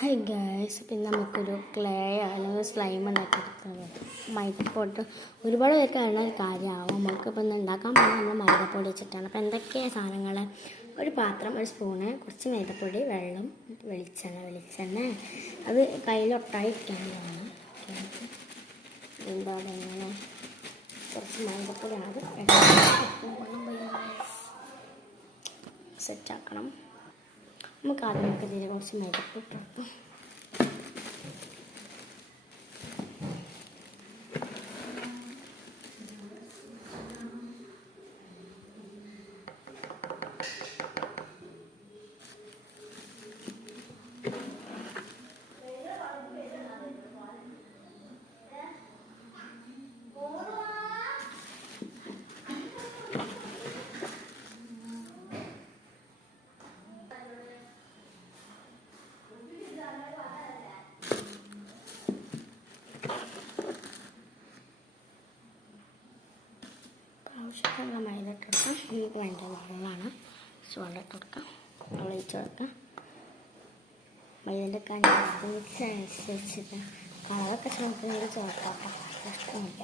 Hi guys, പിന്നെ നമുക്കൊരു clay അല്ലെങ്കിൽ സ്ലൈം ഉണ്ടാക്കിയെടുത്തത് മൈദപ്പൊടി ഒരുപാട് പേർക്ക് അറിയുന്ന ഒരു കാര്യമാവും. നമുക്കിപ്പോൾ ഒന്ന് ഉണ്ടാക്കാൻ പോകുന്നത് നമ്മൾ മൈദപ്പൊടി വെച്ചിട്ടാണ്. അപ്പോൾ എന്തൊക്കെയാണ് സാധനങ്ങൾ? ഒരു പാത്രം, ഒരു സ്പൂണ്, കുറച്ച് മൈദപ്പൊടി, വെള്ളം, വെളിച്ചെണ്ണ അത് കയ്യിലൊട്ടായിരിക്കാനാണ്. എന്താണ് ഇങ്ങനെ കുറച്ച് മൈദപ്പൊടിയാണ് അത് സെറ്റാക്കണം. നമുക്ക് ആദ്യം ഇതിൽ കുറച്ച് മൈദപ്പൊടി ഇട്ടു. ആവശ്യമുള്ള മൈദ ഇട്ടെടുക്കാം. നമുക്ക് വേണ്ട വെള്ളമാണ്. വെള്ളം ഇട്ട് കൊടുക്കാം. വെള്ളം ഒഴിച്ച് കൊടുക്കാം. മൈദൻ്റെ കൺസിസ്റ്റൻസിനനുസരിച്ചിട്ട് കളറൊക്കെ നമുക്ക് ചേർക്കാം. ഇഷ്ടമില്ല.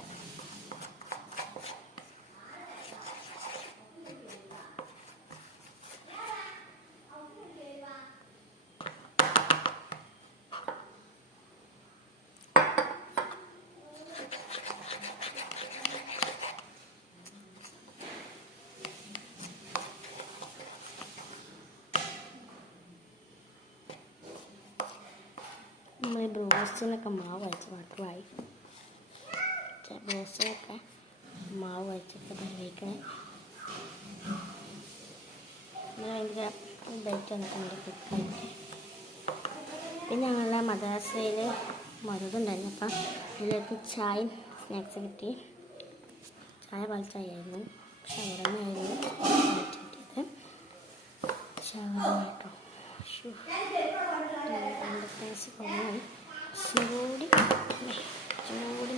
നമ്മൾ ഈ ബ്രോസ്റ്റിനൊക്കെ മാവ് കഴിച്ച് ബട്ടറായി. ബ്രോസ്റ്റിനൊക്കെ മാവ് കഴിച്ചൊക്കെ ഉപയോഗിക്കണേ. ഭയങ്കര ഇതായിട്ട് വന്നിട്ടുണ്ട് കുക്കായി. പിന്നെ ഞങ്ങളുടെ മദ്രസയിൽ മരുതുണ്ടായിരുന്നു. അപ്പം ഇതിലേക്ക് ചായയും സ്നാക്സ് കിട്ടി. ചായ പാൽച്ചായായിരുന്നു. ഷവർമ്മയായിരുന്നു കിട്ടിയത്. ഷവർമ്മ കേട്ടോ. ചൂടി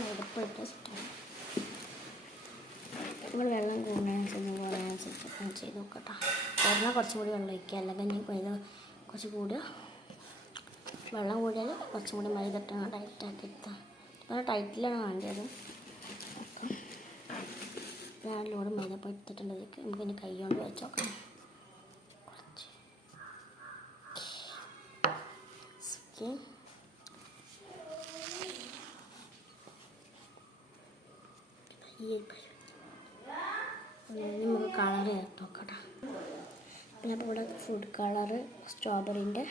മൈദപ്പൊടി ഇഷ്ടമാണ്. നമ്മൾ വെള്ളം കൂടുന്നതിനനുസരിച്ച് ചെയ്ത് നോക്കട്ടോ. കുറഞ്ഞാൽ കുറച്ചും കൂടി വെള്ളം ഒഴിക്കുക. അല്ലെങ്കിൽ ഇനി മൈദ കുറച്ച് കൂടുക. വെള്ളം കൂടിയാൽ കുറച്ചും കൂടി മൈദ ഇട്ട് ടൈറ്റാക്കി എടുത്താൽ നല്ല ടൈറ്റിലാണ് വേണ്ടത്. അപ്പം ഞാനിലൂടെ മൈദപ്പൊടി എടുത്തിട്ടുള്ളതൊക്കെ നമുക്ക് ഇനി കൈ കൊണ്ട് വെച്ച് നോക്കാം. നമുക്ക് കളർ ചേർത്ത് നോക്കട്ടെ. പിന്നെ അപ്പോൾ ഇവിടെ ഫുഡ് കളറ് സ്ട്രോബെറിൻ്റെ